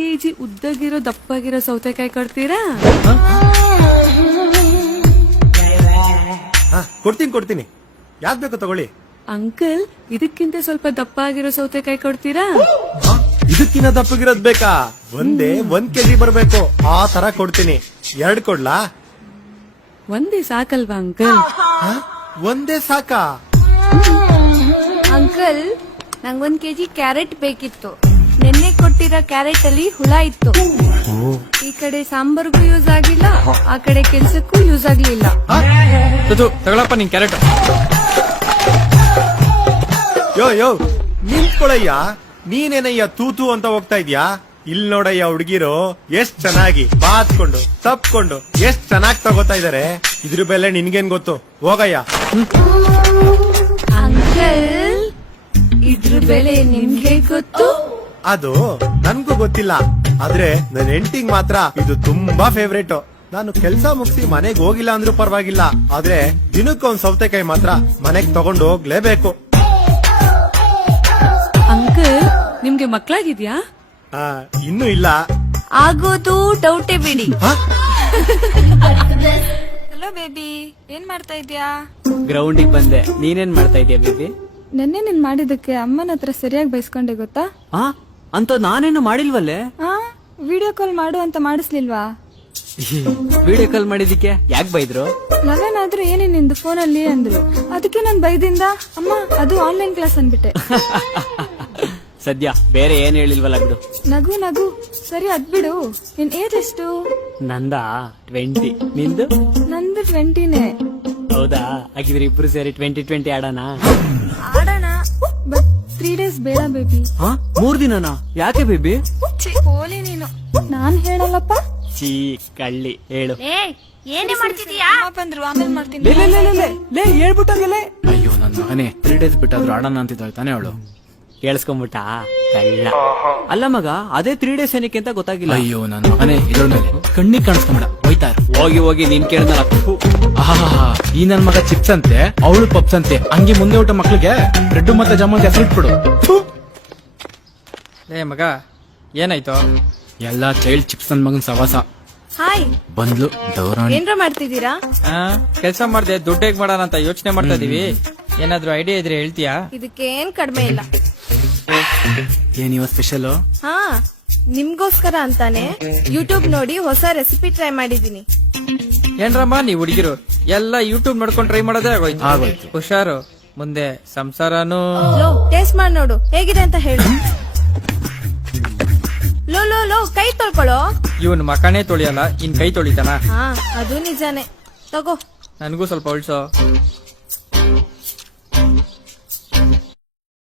KG ಉದ್ದಗಿರೋ ದಪ್ಪಾಗಿರೋ ಸೌತೆಕಾಯಿ ಕೊಡ್ತೀರಾ? ಕೊಡ್ತೀನಿ ಯಾಕ್ ಬೇಕು ತಗೊಳ್ಳಿ. ಅಂಕಲ್, ಇದಕ್ಕಿಂತ ಸ್ವಲ್ಪ ದಪ್ಪ ಆಗಿರೋ ಸೌತೆಕಾಯಿ ಕೊಡ್ತೀರಾ? ಇದಕ್ಕಿನ್ನ ದಪ್ಪಗಿರೋದ್ ಬೇಕಾ? 1 ಕೆಜಿ ಬರ್ಬೇಕು, ಆ ತರ ಕೊಡ್ತೀನಿ. 2 ಕೊಡ್ಲಾ? ಒಂದೇ ಸಾಕಲ್ವಾ ಅಂಕಲ್? ಒಂದೇ ಸಾಕಾ? ಅಂಕಲ್, ನಂಗೊಂದ್ ಕೆಜಿ ಕ್ಯಾರೆಟ್ ಬೇಕಿತ್ತು. ನೆನ್ನೆ ಕೊಟ್ಟಿರೋ ಕ್ಯಾರೆಟ್ ಅಲ್ಲಿ ಹುಳ ಇತ್ತು. ಈ ಕಡೆ ಸಾಂಬಾರ್ಗೂ ಯೂಸ್ ಆಗಿಲ್ಲ, ಆ ಕಡೆ ಕೆಲ್ಸಕ್ಕೂ ಯೂಸ್ ಆಗ್ಲಿಲ್ಲ. ತಗೊಳಪ್ಪ ನಿನ್ ಕ್ಯಾರೆಟ್. ಯೋ ನಿಂತ್ಕೊಳಯ್ಯ, ನೀನೇನಯ್ಯ ತೂತು ಅಂತ ಹೋಗ್ತಾ ಇದ್ಯಾ? ಇಲ್ ನೋಡಯ್ಯ, ಹುಡ್ಗಿರು ಎಷ್ಟ್ ಚೆನ್ನಾಗಿ ಬಾತ್ಕೊಂಡು ತಪ್ಕೊಂಡು ಎಷ್ಟ್ ಚೆನ್ನಾಗ್ ತಗೋತಾ ಇದಾರೆ. ಇದ್ರ ಬೆಲೆ ನಿನ್ಗೇನ್ ಗೊತ್ತು? ಹೋಗಯ್ಯ. ಅಂಕಲ್, ಇದ್ರ ಬೆಲೆ ನಿಮ್ಗೆ ಗೊತ್ತು? ಅದು ನನ್ಗೂ ಗೊತ್ತಿಲ್ಲ, ಆದ್ರೆ ನನ್ನ ಹೆಂಡತಿಗ್ ಮಾತ್ರ ಇದು ತುಂಬಾ ಫೇವ್ರೇಟ್. ನಾನು ಕೆಲ್ಸ ಮುಗಿಸಿ ಮನೆಗ್ ಹೋಗಿಲ್ಲ ಅಂದ್ರೂ ಪರವಾಗಿಲ್ಲ, ಆದ್ರೆ ದಿನಕ್ಕೊಂದ್ ಸೌತೆಕಾಯಿ ಮಾತ್ರ ಮನೆಗ್ ತಗೊಂಡು ಹೋಗ್ಲೇಬೇಕು. ಅಂಕಲ್, ನಿಮ್ಗೆ ಮಕ್ಳಾಗಿದ್ಯಾ? ಇನ್ನೂ ಇಲ್ಲ. ಆಗೋದು ಡೌಟೇ ಬಿಡಿ. ಹಲೋ ಬೇಬಿ, ಏನ್ ಮಾಡ್ತಾ ಇದ್ಯಾ? ಗ್ರೌಂಡಿಗೆ ಬಂದೆ. ನೀನೇನ್ ಮಾಡ್ತಾ ಇದೀಯ ಬೇಬಿ? ನೆನ್ನೆ ನೀನ್ ಮಾಡಿದಕ್ಕೆ ಅಮ್ಮನ ಹತ್ರ ಸರಿಯಾಗಿ ಬೈಸ್ಕೊಂಡೆ ಗೊತ್ತಾ? ಅಂತ ನಾನೇನು ಮಾಡಿಲ್ವಲ್ಲೇ. ವಿಡಿಯೋ ಕಾಲ್ ಮಾಡು ಅಂತ ಮಾಡಿಸ್ಲಿಲ್ವಾ? ವಿಡಿಯೋ ಕಾಲ್ ಮಾಡಿದಕ್ಕೆ ಯಾಕೆ ಬೈದ್ರು? 11 ಆದ್ರೂ ಏನೇ ನಿಂದು ಫೋನಲ್ಲಿ ಅಂದ್ರು. ಅದಕ್ಕೆ ನಾನ್ ಬೈದಿಂದ ಅಮ್ಮ ಅದು ಆನ್ಲೈನ್ ಕ್ಲಾಸ್ ಅನ್ಬಿಟ್ಟೆ. ಸದ್ಯ ಬೇರೆ ಏನ್ ಹೇಳಿಲ್ವಲ್ಲ ಬಿಡು. ನಗು ಸರಿ ಅದ್ಬಿಡು. ನಿನ್ ಏಜ್ ಎಷ್ಟು? ನಂದ 20. ನಿಂದು? ನಂದು 20ನೇ. ಹೌದಾ? ಹಾಗಿದ್ರೆ ಇಬ್ರು ಸೇರಿ 2020 ಆಡೋಣ. ಬಟ್ 3 days ಬೇಡ ಬೇಬಿ. 3 ದಿನನಾ? ಯಾಕೆ ಬೇಬಿ? ಹೋಲಿ ನೀನು. ನಾನ್ ಹೇಳಲ್ಲಪ್ಪ. ಚೀ ಕಳ್ಳಿ, ಹೇಳು. ಏನೇ ಮಾಡ್ತಿದೀಯಾ? ಅಮ್ಮ ಬಂದ್ರು, ಆಮೇಲೆ ಮಾಡ್ತೀನಿ. ಹೇಳ್ಬಿಟ್ಟಂಗಲೇ. ಅಯ್ಯೋ ನನ್ನ ಮಗನೇ, 3 days ಬಿಟ್ಟಾದ್ರು ಆಡೋಣ ಅಂತಿದ್ದಾಳೆ ತಾನೇ ಅವಳು. ಕೇಳಿಸ್ಕೊಂಬಿಟ್ಟ ಕಳ್ಳ. ಅಲ್ಲ ಮಗ, ಅದೇ 3 days ಏನಕ್ಕೆ ಅಂತ ಗೊತ್ತಾಗಿಲ್ಲ. ಅಯ್ಯೋ ನನ್ನ ಮಗನೇ, ಇದ್ರ ಮೇಲೆ ಕಣ್ಣಿಗೆ ಕಾಣಿಸ್ಕೊಂಬಿಡ ಹೋಯ್ತಾರು. ಹೋಗಿ ನೀನ್ ಕೇಳಿದ ಈ ನನ್ ಮಗ ಚಿಪ್ಸ್ ಅಂತೆ, ಅವಳು ಪಪ್ಸ್ ಅಂತೆ. ಹಂಗೆ ಮುಂದೆ ಊಟ ಮಕ್ಳಿಗೆ ಬ್ರೆಡ್ ಮತ್ತೆ ಜಾಮೂನ್ ಹೆಸರಿಟ್ಬಿಡು. ಏ ಮಗ, ಏನಾಯ್ತು? ಎಲ್ಲಾ ಚೈಲ್ಡ್ ಚಿಪ್ಸ್ ನನ್ ಮಗನ್ ಸವಾಸ. ಹಾಯ್, ಬಂದ್ಲು ದೌರಾಣಿ. ಏನ್ರ ಮಾಡ್ತಿದ್ದೀರಾ? ಕೆಲ್ಸ ಮಾಡ್ದೆ, ದುಡ್ಡು ಹೇಗ್ ಮಾಡೋಣ ಅಂತ ಯೋಚನೆ ಮಾಡ್ತಾ ಇದೀವಿ. ಏನಾದ್ರು ಐಡಿಯಾ ಇದ್ರೆ ಹೇಳ್ತೀಯಾ? ಇದಕ್ಕೇನ್ ಕಡಿಮೆ ಇಲ್ಲ. ಏನಿವ ಸ್ಪೆಷಲ್? ನಿಮ್ಗೋಸ್ಕರ ಅಂತಾನೆ ಯೂಟ್ಯೂಬ್ ನೋಡಿ ಹೊಸ ರೆಸಿಪಿ ಟ್ರೈ ಮಾಡಿದೀನಿ. ಏನ್ರಮ್ಮ ನೀವ್ ಹುಡುಗಿರು ಎಲ್ಲ ಯೂಟ್ಯೂಬ್ ನೋಡ್ಕೊಂಡು ಟ್ರೈ ಮಾಡೋದೇ ಆಗೋಯ್ತು. ಹುಷಾರು, ಮುಂದೆ ಸಂಸಾರನು. ಟೇಸ್ಟ್ ಮಾಡಿ ನೋಡು, ಹೇಗಿದೆ ಅಂತ ಹೇಳು. ಲೋ ಕೈ ತೊಳ್ಕೊಳ್ಳೋ. ಇವನ್ ಮಕನೇ ತೊಳಿಯಲ್ಲ, ಇನ್ ಕೈ ತೊಳಿತಾನ? ಅದು ನಿಜಾನೇ. ತಗೋ. ನನ್ಗೂ ಸ್ವಲ್ಪ ಉಳ್ಸೋ.